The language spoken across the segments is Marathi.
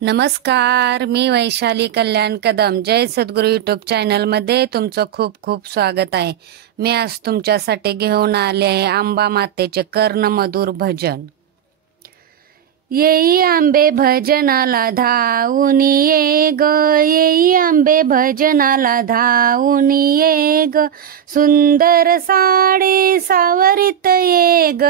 नमस्कार, मी वैशाली कल्याण कदम. जय सद्गुरू यूट्यूब चॅनल मध्ये तुमचं खूप खूप स्वागत आहे. मी आज तुमच्यासाठी घेऊन आले आहे आंबा मातेचे कर्णमधुर भजन. येई आंबे भजनाला धावून ये ग, येई आंबे भजनाला धावून ये ग, सुंदर साडी सावरित ये ग,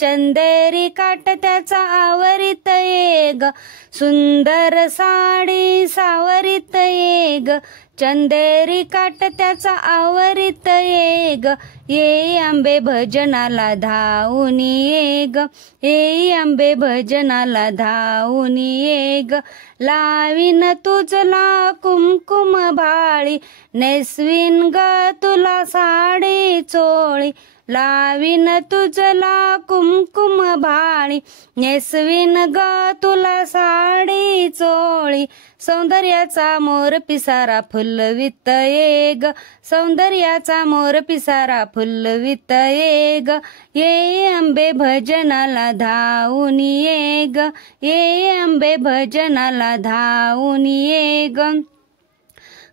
चंदेरी काठ त्याचा आवरित ये ग, सुंदर साडी सावरित ये ग, चंदेरी काठ त्याचा आवरित ये ग, ये आंबे भजनाला धावून ये ग, ये आंबे भजनाला धावून ये ग, लावीन तुझला कुमकुम भाळी, नेसवीन ग तुला साडी चोळी, लावीन तुझला कुमकुम भाळी, नेसवीन ग तुला साडी चोळी, सौंदर्याचा मोर पिसारा फुलवित ये ग, सौंदर्याचा मोर पिसारा फुलवित ये ग, ये आंबे भजनाला धावून ये ग, ये आंबे भजनाला धावून ये ग,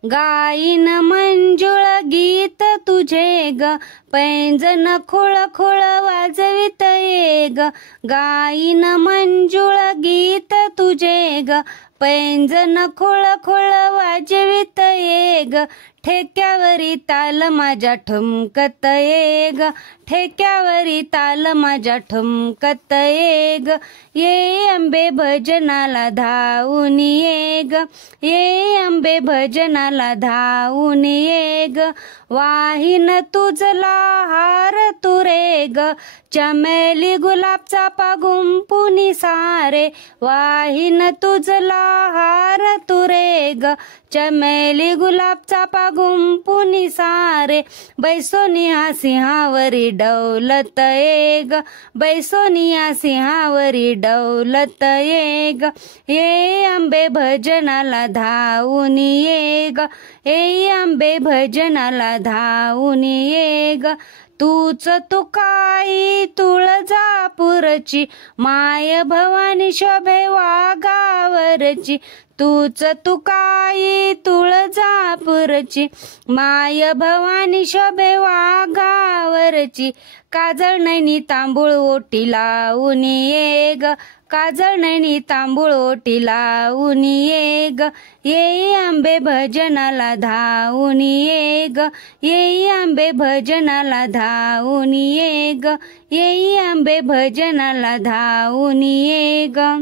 गाईन मंजुळ गीत तुझे ग, पैंजन खुळ खुळ वाजवित ये ग, गाईन मंजुळ गीत तुझे ग, पैंजन खुळ खुळ वाजवित ये ग, ठेक्यावरी ताल माझ्या ठुमकत ये ग, ठेक्यावरी ताल माझ्या ठुमकत ये ग, ये आंबे भजनाला धावून ये ग, ये आंबे भजनाला धावून ये ग, वाहीन तुझला हार तुरे ग, चमेली गुलाब चापा गुंपुनी सारे, वाहीन तुझला हार तुरे ग, चमेली गुलाब चापा गुंपुनी सारे, बैसोनिया सिंहावरी डौलत ये ग, बैसोनिया सिंहावरी डौलत ये ग, ये आंबे भजनाला धावून ये ग, ये आंबे भजनाला धावून ये ग, तूच तुकाई तुळजापूरची, माय भवानी शोभे वाघावरची, तूच तुकाई तुळजापूरची, माय भवानी शोभे वाघावरची, काजळ नैनी तांबूळ ओटी लावून ये ग, काजळ नैनी तांबूळ ओटी लावून ये ग, ये आंबे भजनाला धावून ये ग, ये आंबे भजनाला धावून ये ग, ये आंबे भजनाला धावून ये ग.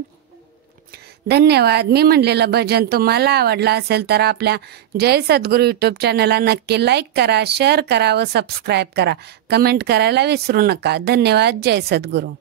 धन्यवाद. मी म्हणलेलं भजन तुम्हाला आवडलं असेल तर आपल्या जय सद्गुरू यूट्यूब चॅनलला नक्की लाईक करा, शेअर करा व सबस्क्राईब करा. कमेंट करायला विसरू नका. धन्यवाद. जय सद्गुरू.